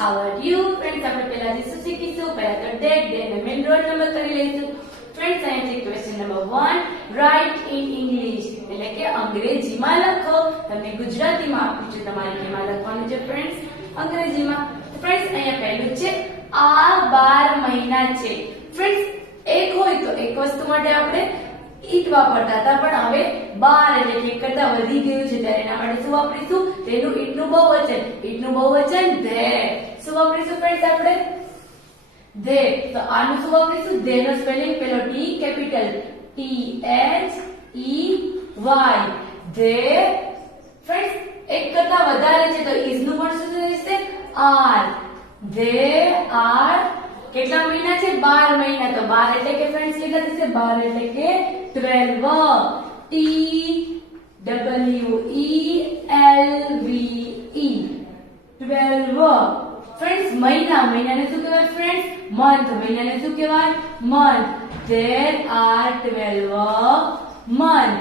how are you friends? આપણે પહેલાથી શું શીખીશું? પહેલા તો ડેટ ડે ને મેન રોલ નંબર કરી લઈશું. ફ્રેન્ડ્સ અહીંથી question number 1 write in English એટલે કે અંગ્રેજીમાં લખો. તમને ગુજરાતીમાં આપ્યું છે, તમારે કેમાં લખવાનું છે ફ્રેન્ડ્સ? અંગ્રેજીમાં. ફ્રેન્ડ્સ અહીંયા પહેલું છે આ 12 મહિના છે. ફ્રેન્ડ્સ એક હોય તો એક વસ્તુ માટે આપણે ઈટ વાપરતા હતા, પણ હવે 12 એટલે કે એક કરતા વધી ગયું છે ત્યારે એના માટે શું વાપરીશું? તેનું ઈટનું બહુવચન. ઈટનું બહુવચન ધે. શું વાપરીશું ફ્રેન્ડ્સ આપણે? ધે. તો આનું શું વાપરીશું? ધે નો સ્પેલિંગ પેલો T capital T H E Y they. Friends એક કરતા વધારે છે તો ઇઝ નું પણ શું થશે? આર. ધે આર કેટલા મહિના છે? 12 મહિના. તો 12 એટલે કે ફ્રેન્ડ્સ કેટલા થશે? 12 એટલે કે 12. T W E L V E 12. Friends મહિના. મહિનાને શું કહેવાય ફ્રેન્ડ્સ? મંથ. મહિનાને શું કહેવાય? Month. There are 12 month.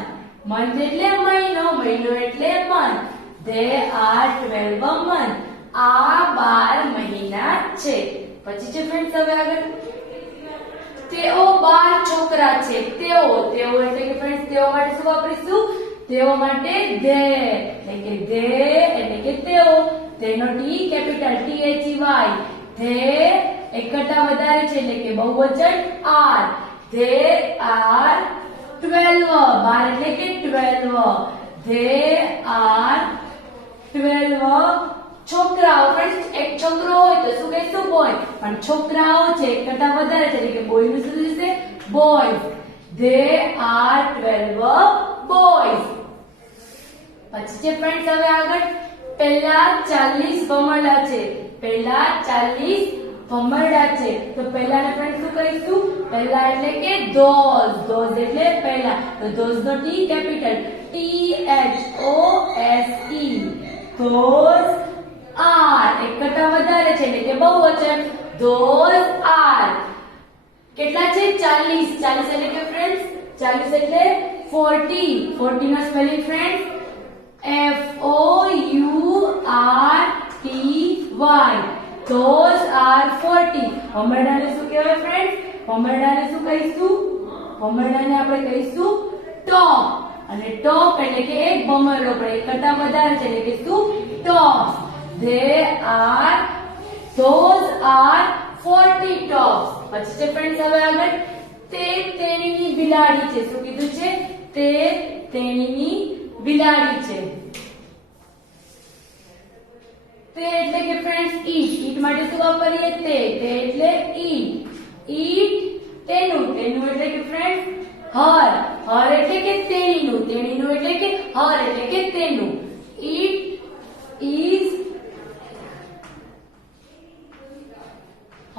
Month એટલે મહિનો, મહિનો એટલે મંથ. There are 12 month. આ 12 મહિના છે. પછી છે ફ્રેન્ડ્સ હવે આગળ તેઓ 12 છોકરા છે. તેઓ એટલે કે ફ્રેન્ડ્સ તેઓ માટે શું વાપરીશું? તેઓ માટે ધે એટલે કે ધે એટલે કે તેઓ. તેનો T capital T H E Y they એક કરતા વધારે છે એટલે કે બહુવચન આર. They are 12. 12 એટલે કે 12. ધે આર 12 છોકરાઓ. ફ્રેન્ડ્સ એક છોકરો હોય તો શું કહીશું? બોય. પણ છોકરાઓ છે એક કરતા વધારે છે એટલે કે બોય નું શું થશે? બોયઝ. They are 12 boys. પછી છે ફ્રેન્ડ્સ હવે આગળ પહેલા 40 ભમરડા છે. પહેલા 40 ભમરડા છે. તો પહેલાને ફ્રેન્ડ્સ શું કરીશું? પહેલા એટલે કે ધોઝ. ધોઝ એટલે પહેલા. તો ધોઝ નો T capital T H O S E those are એક કરતા વધારે છે એટલે કે બહુવચન. ધોઝ આર કેટલા છે? 40. 40 એટલે કે ફ્રેન્ડ્સ 40 એટલે 40. 40 નો spelling friends F O U R T Y those are 40. ભમરડાને શું કહેવાય ફ્રેન્ડ્સ? ભમરડાને શું કહીશું? ભમરડાને આપણે કહીશું ટોપ. અને ટોપ એટલે કે એક ભમરડો પણ એક કરતા વધારે છે એટલે કે શું? ટોપ્સ. Those are 40 tops. પછી છે ફ્રેન્ડ્સ હવે આગળ તે તેણીની બિલાડી છે. શું કીધું છે? તે તેણીની બિલાડી છે. તે એટલે કે ફ્રેન્ડ્સ ઈટ. ઈટ માટે શું વાપરીએ? તે એટલે ઈટ. ઈટ તેનું. તેનું એટલે કે ફ્રેન્ડ્સ હર. હર એટલે કે તેણીનું. તેણીનું એટલે કે હર એટલે કે તેનું. It is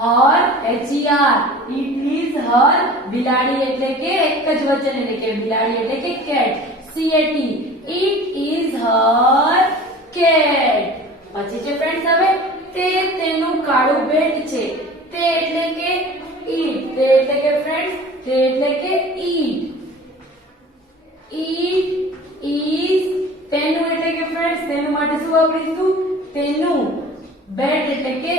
her H E R. It is her. બિલાડી એટલે કે એક જ વચન એટલે કે બિલાડી એટલે કે cat. C A T. It is Har cat. પછી છે ફ્રેન્ડ્સ હવે તે તેનું કાળું બેટ છે. તે એટલે કે ઈટ. તે એટલે કે ફ્રેન્ડ્સ તે એટલે કે ઈટ. ઈટ ઇઝ તેનું એટલે કે ફ્રેન્ડ્સ તેનું માટે શું વાપરીશું? તેનું. બેટ એટલે કે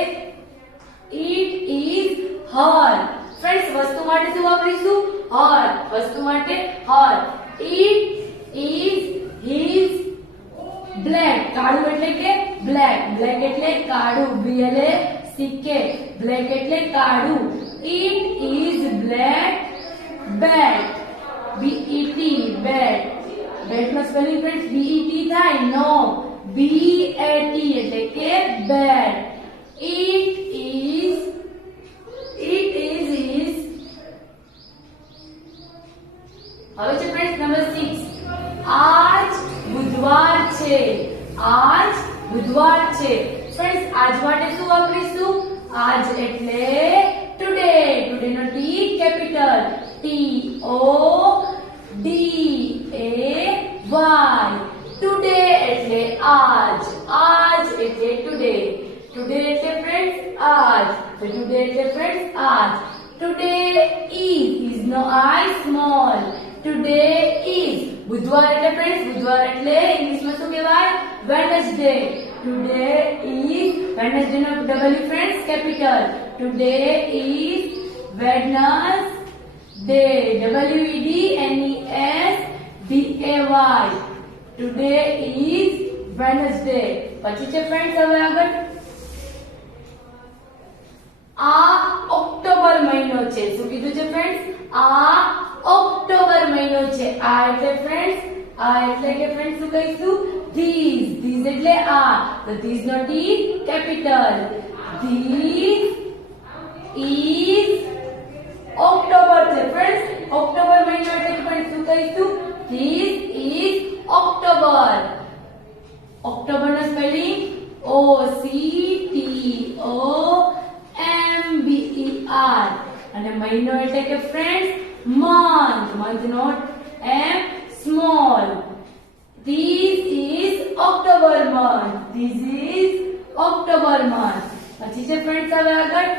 It is her. ફ્રેન્ડ્સ વસ્તુ માટે શું વાપરીશું? her. વસ્તુ માટે her. It is his black. કાળું એટલે કે black. black એટલે કાળું. B L A C K. black એટલે કાળું. It is black bat. B E T bat. bat નો spelling friends B E T થાય? નો. B A T એટલે કે bat. It is his. હવે છે ફ્રેન્ડ્સ નંબર 6. આજ બુધવાર છે. આજ બુધવાર છે. ફ્રેન્ડ્સ આજ માટે શું વાપરીશું? આજ એટલે ટુડે. ટુડે નો T capital T O D A Y. Today એટલે આજ. આજ એટલે ટુડે. ટુડે એટલે ફ્રેન્ડ્સ આજ. તો ટુડે એટલે ફ્રેન્ડ્સ આજ. ટુડે ઇઝ નો આઈ સ્મોલ. ટુડે ઇઝ બુધવાર એટલે ફ્રેન્ડ્સ બુધવાર એટલે ઇંગ્લિશમાં શું કહેવાય? Wednesday. Today is Wednesday. No W friends, capital. Today is Wednesday. WEDNESDAY. Today is Wednesday. પછી છે friends હવે આગળ આ ઓક્ટોબર મહિનો છે. શું કીધું છે friends? આ ઓક્ટોબર મહિનો છે. આ એટલે friends, આ એટલે કે friends શું કહીશું? These એટલે આ. તો these નો T capital. This is October છે friends. ઓક્ટોબર મહિનો એટલે કે friends શું કહીશું? This is October. ઓક્ટોબર નો સ્પેલિંગ OCTOMBER. અને મહિનો એટલે કે friends month not M small. This is October month. This is October month. પછી છે friends હવે આગળ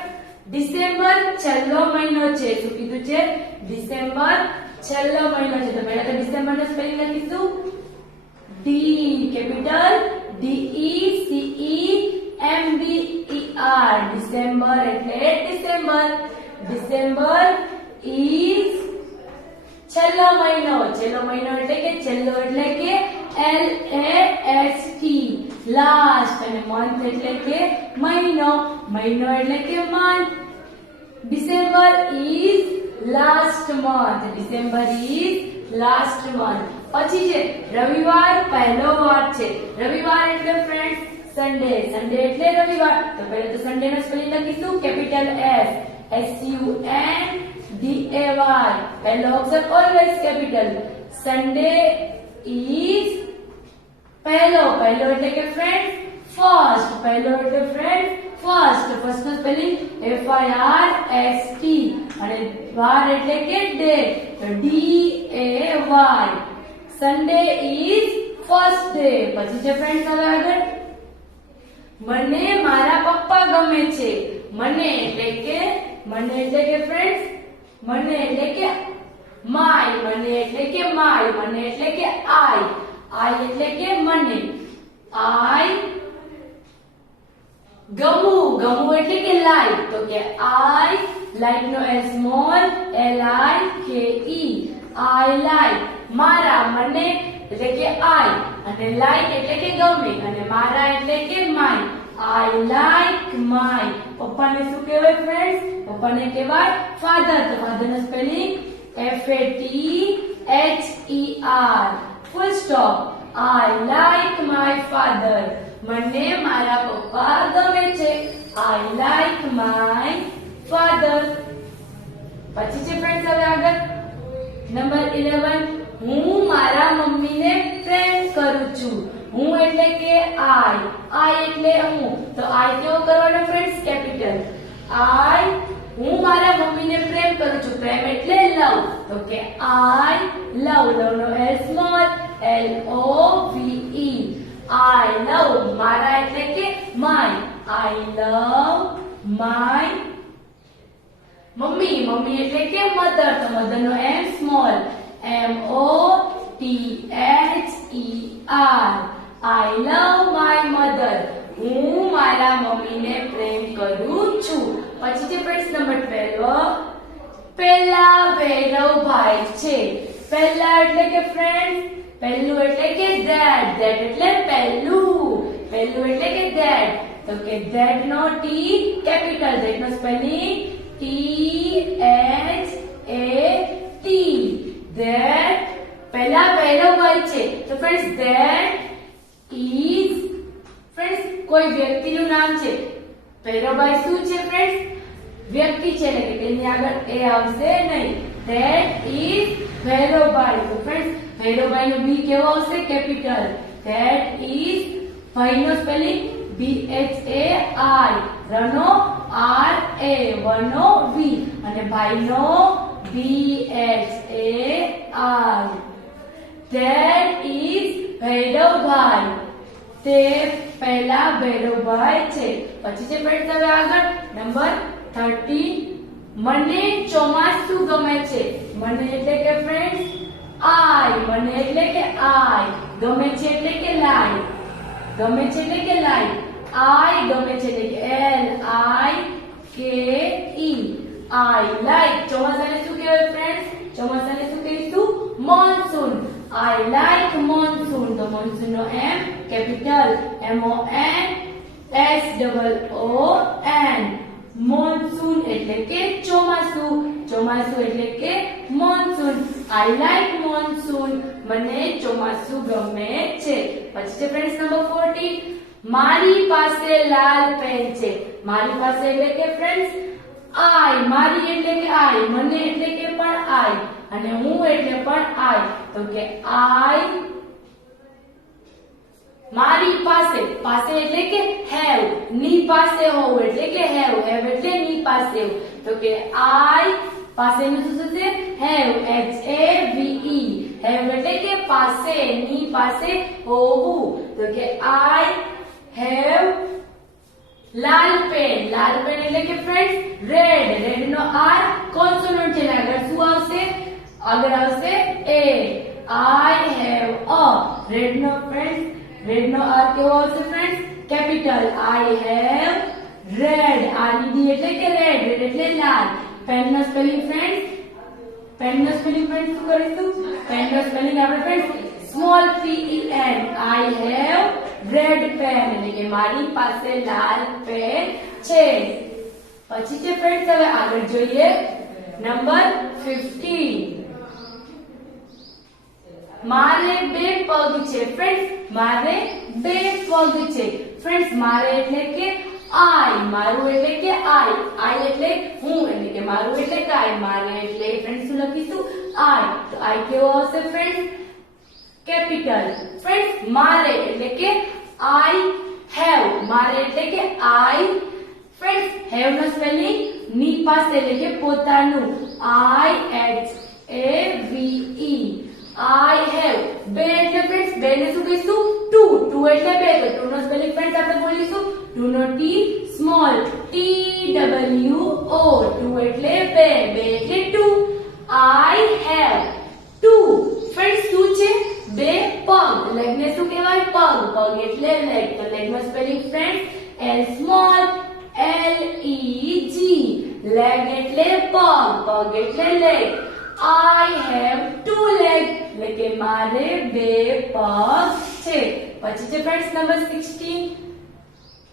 ડિસેમ્બર છેલ્લો મહિનો છે. શું કીધું છે? ડિસેમ્બર છેલ્લો મહિનો છે. તો પહેલા તો ડિસેમ્બર નો સ્પેલિંગ લખીશું. D capital DECEMBER. ડિસેમ્બર એટલે ડિસેમ્બર. ડિસેમ્બર is છેલ્લો મહિનો. છેલ્લો મહિનો એટલે કે છેલ્લો એટલે કે LAST લાસ્ટ. અને મંથ એટલે કે મહિનો. મહિનો એટલે કે month. December is last month. December is last month. પછી છે રવિવાર પહેલો વાર છે. રવિવાર એટલે ફ્રેન્ડ્સ સન્ડે. સન્ડે એટલે રવિવાર. તો પહેલા તો સન્ડે નો સ્પેલિંગ લખીશું કેપિટલ S SUNDAY. પહેલો અક્ષર ઓલવેઝ કેપિટલ. સન્ડે ઇઝ પહેલો. પહેલો એટલે કે ફ્રેન્ડ્સ ફર્સ્ટ. પહેલો એટલે ફ્રેન્ડ્સ ફર્સ્ટ. ફર્સ્ટ નો સ્પેલિંગ FIRST. અને વાર એટલે કે ડે. તો DAY. Sunday is first day. પછી છે ફ્રેન્ડ્સ હવે આગળ મને મારા પપ્પા ગમે છે. મને એટલે કે ફ્રેન્ડ્સ મને એટલે કે માય. મને એટલે કે માય. મને એટલે કે આઈ. આઈ એટલે કે મને. આઈ ગમવું. ગમવું એટલે કે લાઈક. તો કે આઈ લાઈક નો S small LIKE. I like. મારા મને એટલે કે આઈ. અને લાઈક એટલે કે ગમે. અને મારા એટલે કે માય. I like my. પપ્પાને શું કહેવાય ફ્રેન્ડ્સ? પપ્પાને કહેવાય ફાધર. તો ફાધર નો spelling FATHER. Full stop. I like my father. મને મારા પપ્પા ગમે છે. I like my father. પછી છે ફ્રેન્ડ્સ હવે આગળ નંબર 11 હું મારા મમ્મીને પ્રેમ કરું છું. હું એટલે કે આઈ. આઈ એટલે હું. તો આઈ કેવો કરવાનો ફ્રેન્ડ્સ? કેપિટલ. આઈ હું મારા મમ્મીને પ્રેમ કરું છું. પ્રેમ એટલે લવ. તો કે આઈ લવ. લવ નો L small LOVE. આઈ લવ. મારા એટલે કે my. I love my mummy. Mummy એટલે કે મધર. તો મધર નો M small MOTHER. I love my mother. હું મારા મમ્મીને પ્રેમ કરું છું. પછી છે ફ્રેન્ડ્સ નંબર 12 પહેલા ભૈરવભાઈ છે. પહેલા એટલે કે ફ્રેન્ડ્સ પહેલું એટલે કે ધેટ. ધેટ એટલે પહેલું. પહેલું એટલે કે ધેટ. તો કે ધેટ નો T કેપિટલ. ધેટ નો સ્પેલિંગ THAT. ધેટ પહેલા ભૈરવભાઈ છે. તો ફ્રેન્ડ્સ ધેટ ઇઝ ફ્રેન્ડ્સ કોઈ વ્યક્તિનું નામ છે. ભૈરવભાઈ શું છે ફ્રેન્ડ્સ? વ્યક્તિ છે. એટલે કે તેની આગળ એ આવશે નહીં. That is Bhairavbhai. તો ફ્રેન્ડ્સ ભૈરવભાઈ નો બી કેવો આવશે? કેપિટલ. ધેટ ઇઝ ભાઈ નો સ્પેલિંગ BHAI. રનો RA. વનો V. અને ભાઈ નો BHAI. That is Bhairavbhai. તે પહેલા ભૈરવભાઈ છે. પછી છે ફ્રેન્ડ્સ હવે આગળ નંબર 13 મને ચોમાસું ગમે છે. મને એટલે કે ફ્રેન્ડ્સ આઈ. મને એટલે કે આઈ. ગમે છે એટલે કે લાઈક. ગમે છે એટલે કે લાઈક. I ગમે છે એટલે કે L-I-K-E. I like. ચોમાસાને શું કહેવાય ફ્રેન્ડ્સ? ચોમાસાને શું કહીશું? મોન્સૂન. I like monsoon. તો મોન્સૂન નો M કેપિટલ MONSOON. મોન્સૂન એટલે કે ચોમાસું. ચોમાસું એટલે કે મોન્સૂન. I like monsoon. મને ચોમાસું ગમે છે. પછી છે ફ્રેન્ડ્સ નંબર 14. મારી પાસે લાલ પેન છે. મારી પાસે એટલે કે ફ્રેન્ડ્સ I. મારી એટલે કે I. મને એટલે કે પણ I. અને હું એટલે પણ I. તો કે I મારી પાસે. પાસે એટલે કે have. ની પાસે હોવું એટલે કે have. have એટલે ની પાસે હોવું. તો કે I પાસેનું શું થશે? have. HAVE. have એટલે કે પાસે. ની પાસે હોવું. તો કે I have લાલ પેન. લાલ પેન એટલે કે ફ્રેન્ડ્સ રેડ. રેડ નો R કોન્સોનન્ટ છે. આગળ શું આવશે? આગળ આવશે A. I have a. Red નો ફ્રેન્ડ્સ રેડ નો R કેવો આવશે friends? Capital. I have red. RED એટલે કે રેડ. રેડ એટલે લાલ. પેન નો સ્પેલિંગ ફ્રેન્ડ્સ પેન નો સ્પેલિંગ ફ્રેન્ડ્સ શું કરીશું? પેન નો સ્પેલિંગ આપણે friends small PEN. I have red pen. એટલે કે મારી પાસે લાલ પેન છે. પછી છે ફ્રેન્ડ્સ હવે આગળ જોઈએ નંબર 15. મારે બે પગ છે. ફ્રેન્ડ્સ મારે બે પગ છે. ફ્રેન્ડ્સ મારે એટલે કે I. મારું એટલે કે I. I એટલે હું એટલે કે મારું એટલે કે I. મારે એટલે ફ્રેન્ડ્સ શું લખીશું? I. તો I કેવો આવશે ફ્રેન્ડ્સ? કેપિટલ. ફ્રેન્ડ્સ મારે એટલે કે I have. મારે એટલે કે I. ફ્રેન્ડ્સ have નો સ્પેલિંગ ની પાસે એટલે કે પોતાનું. IHAVE. I have. બે એટલે ફ્રેન્ડ્સ બે ને શું કહીશું? two. two એટલે બે. તો two નો સ્પેલિંગ ફ્રેન્ડ્સ આપણે બોલીશું two નો T સ્મોલ TWO. two એટલે બે. બે એટલે two. I have two. Friends શું છે? બે પગ. લેગ ને શું કહેવાય? પગ. પગ એટલે લેગ. તો લેગ નો spelling friends L small LEG. Leg એટલે પગ. પગ એટલે leg. I have two legs. એટલે કે મારે બે પગ છે. પછી છે ફ્રેન્ડ્સ નંબર 16.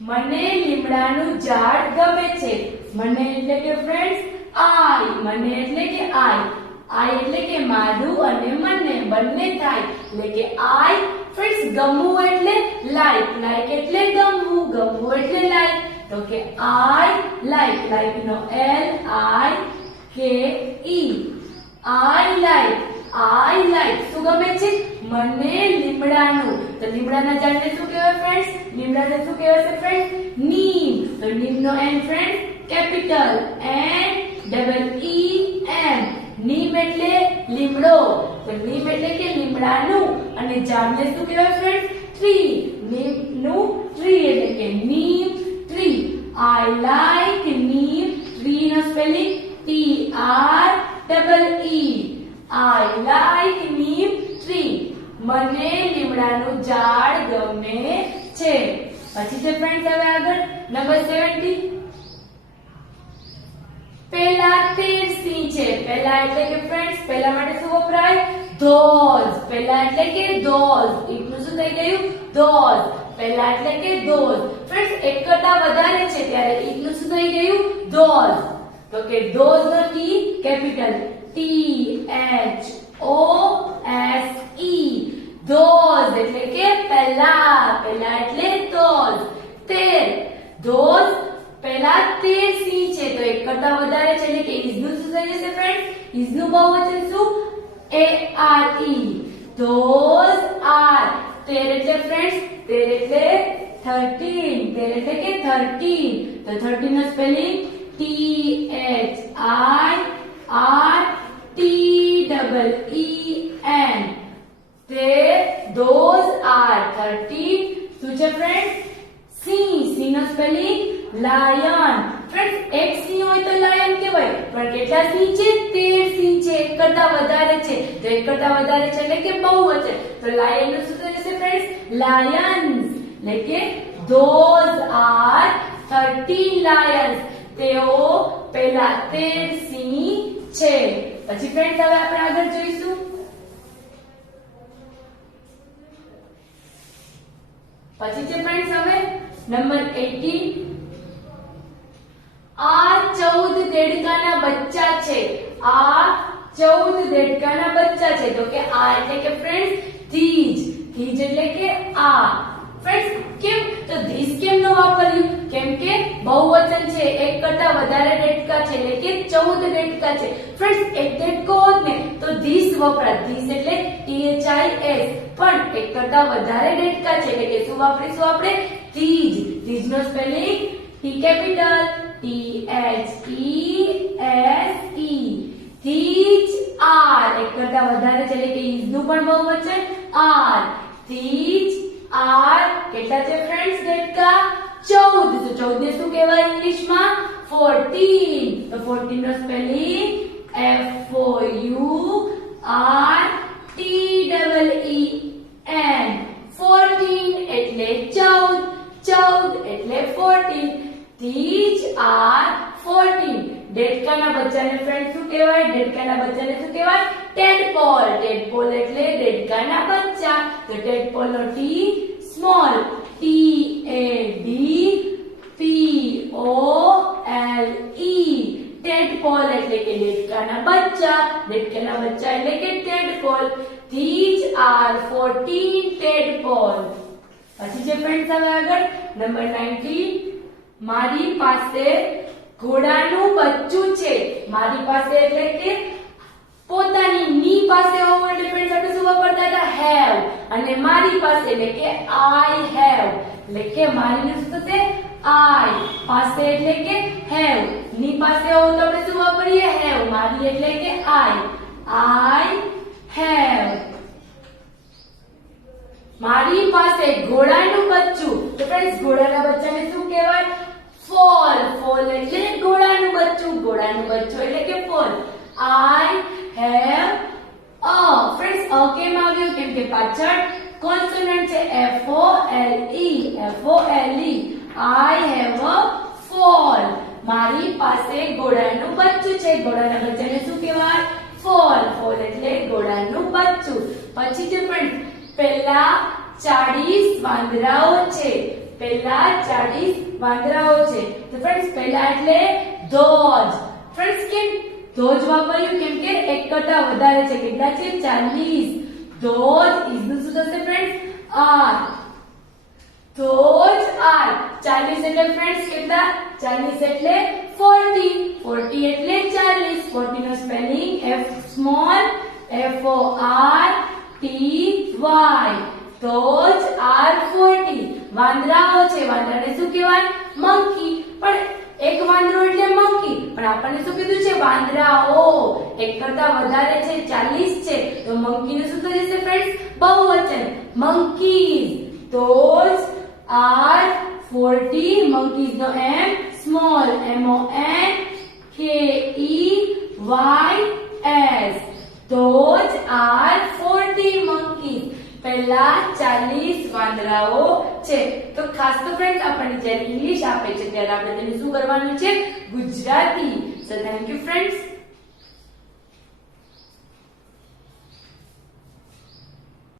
મને લીમડાનું ઝાડ ગમે છે. મને એટલે કે ફ્રેન્ડ્સ I. મને એટલે કે I. I એટલે કે મારું અને મને બંને થાય. એટલે કે I. ફ્રેન્ડ્સ ગમવું એટલે like. like એટલે ગમવું. ગમવું એટલે like. તો કે I like. like no LIKE. I like. I like. શું ગમે છે? મને લીમડાનું. તો લીમડાના ઝાડને શું કહેવાય ફ્રેન્ડ્સ? લીમડાને શું કહેવાય છે ફ્રેન્ડ્સ? નીમ. તો નીમ નો N ફ્રેન્ડ્સ કેપિટલ NEEM. નીમ એટલે લીમડો. તો નીમ એટલે કે લીમડાનું અને ઝાડને શું કહેવાય ફ્રેન્ડ્સ? ટ્રી. નીમનું ટ્રી એટલે કે neem tree. I like neem tree નો spelling TREE. I like neem tree. મને લીમડાનું ઝાડ ગમે છે. પછી છે ફ્રેન્ડ્સ હવે આગળ નંબર 17. પેલા 13 સિંહ છે. પેલા એટલે કે ફ્રેન્ડ્સ પેલા માટે શું વપરાય? those. પેલા એટલે કે those. એટલું શું થઈ ગયું? those. પેલા એટલે કે those. ફ્રેન્ડ્સ એક કરતા વધારે છે ત્યારે એટલું શું થઈ ગયું? those. તો કે those નો T કેપિટલ THOSE. those એટલે કે પેલા. પેલા એટલે those. 13. those પેલા 13 સિંહ છે. તો એક કરતા વધારે છે એટલે કે is નું શું થઈ જશે ફ્રેન્ડ્સ? is નું બહુવચન શું? ARE. those are. 13 એટલે ફ્રેન્ડ્સ 13 એટલે 13. 13 એટલે કે 13. તો 13 નો સ્પેલિંગ THIRTEEN. those are 13. શું છે ફ્રેન્ડ્સ? સિંહ. સિંહ નો સ્પેલિંગ લાયન. ફ્રેન્ડ્સ એક સિંહ હોય તો લાયન કહેવાય. પણ કેટલા સિંહ છે? 13 સિંહ છે. એક કરતા વધારે છે. તો એક કરતા વધારે છે એટલે કે બહુવચન. તો લાયન નું શું થઈ જશે ફ્રેન્ડ્સ? લાયન્સ. એટલે કે those are 13 lions. તેઓ પેલા 13 સિંહ છે. પછી ફ્રેન્ડ્સ હવે આપણે આગળ જોઈશું. પછી છે ફ્રેન્ડ્સ હવે નંબર 18. આ 14 દેડકાના બચ્ચા છે. આ 14 દેડકાના બચ્ચા છે. તો કે આ એટલે કે ફ્રેન્ડ્સ these. these એટલે કે આ. ફ્રેન્ડ્સ કેમ તો these કેમ નો વાપર્યું? કેમ કે બહુવચન છે, એક કરતા વધારે દેડકા છે એટલે કે 14 દેડકા છે. ફ્રેન્ડ્સ એક દેડકો હોત ને તો these વપરાત. these એટલે this. પણ એક કરતા વધારે દેડકા છે એટલે કે શું વાપરીશું આપણે? these. these નો spelling T capital THESE. these are એક કરતા વધારે છે એટલે કે is નું પણ બહુવચન are. these are કેટલા છે ફ્રેન્ડ્સ દેડકા? 14. તો 14 ને શું કહેવાય ઇંગ્લિશમાં? 14. તો 14 નો સ્પેલિંગ FOURTEEN. 14 એટલે 14. 14 એટલે 14. these are 14. દેડકાના બચ્ચાને ફ્રેન્ડ શું કહેવાય? દેડકાના બચ્ચાને શું કહેવાય? ટેડપોલ. ટેડપોલ એટલે દેડકાના બચ્ચા. તો ટેડપોલ નો T સ્મોલ TADPOLE. ટેડપોલ એટલે કે દેડકાના બચ્ચા. દેડકાના બચ્ચા એટલે કે ટેડપોલ. these are 14 tadpole. પછી છે ફ્રેન્ડ્સ હવે આગળ નંબર 19. મારી પાસે ઘોડાનું બચ્ચું છે. મારી પાસે એટલે કે પોતાની ની પાસે હોવું એટલે ફ્રેન્ડ્સ આપણે શું વાપરતા હતા? have. અને મારી પાસે એટલે કે I have. એટલે કે મારી શું થશે? I. પાસે એટલે કે have. ની પાસે હોવું તો આપણે શું વાપરીએ? have. મારી એટલે કે I have. મારી પાસે ઘોડાનું બચ્ચું. તો ફ્રેન્ડ્સ ઘોડાના બચ્ચાને શું કહેવાય? ફોલ. ફોલ એટલે ઘોડાનું બચ્ચું. ઘોડાનું બચ્ચું એટલે કે foal. I have a. Friends a કેમ આવ્યું? કેમ કે પાછળ કોન્સોનન્ટ છે FOLE. I have a foal. મારી પાસે ઘોડાનું બચ્ચું છે. ઘોડાના બચ્ચાને શું કહેવાય? ફોલ. ફોલ એટલે ઘોડાનું બચ્ચું. પછી છે ફ્રેન્ડ્સ પેલા 40 વાંદરાઓ છે. પેલા 40 વાંદરાઓ છે. તો ફ્રેન્ડ્સ પેલા એટલે ધોજ. ફ્રેન્ડ્સ કેમ ધોજ વાપર્યું? કેમ કે એક કરતા વધારે છે. કેટલા છે? 40. ધોજ ઇઝ નું શું થશે ફ્રેન્ડ્સ? આર. ધોજ આર. 40 એટલે ફ્રેન્ડ્સ કેટલા? 40 એટલે 40. 40 એટલે 40. 40 નો spelling F small FORTY. Those are 40. વાંદરાઓ છે. વાંદરાને શું કહેવાય? મંકી. પણ એક વાંદરો એટલે મંકી. પણ આપણને શું કીધું છે? વાંદરાઓ. એક કરતા વધારે છે, 40 છે. તો મંકી નું શું થઈ જશે ફ્રેન્ડ્સ? બહુવચન monkeys. Those are 40. monkeys નો M small MONKEYS. Those are 40 monkeys. પહેલા 40 વાંદરાઓ છે. તો ખાસ તો ફ્રેન્ડ્સ આપણને જ્યારે ઇંગ્લિશ આપે છે ત્યારે આપણે તેને શું કરવાનું છે? Gujarati. So thank you friends.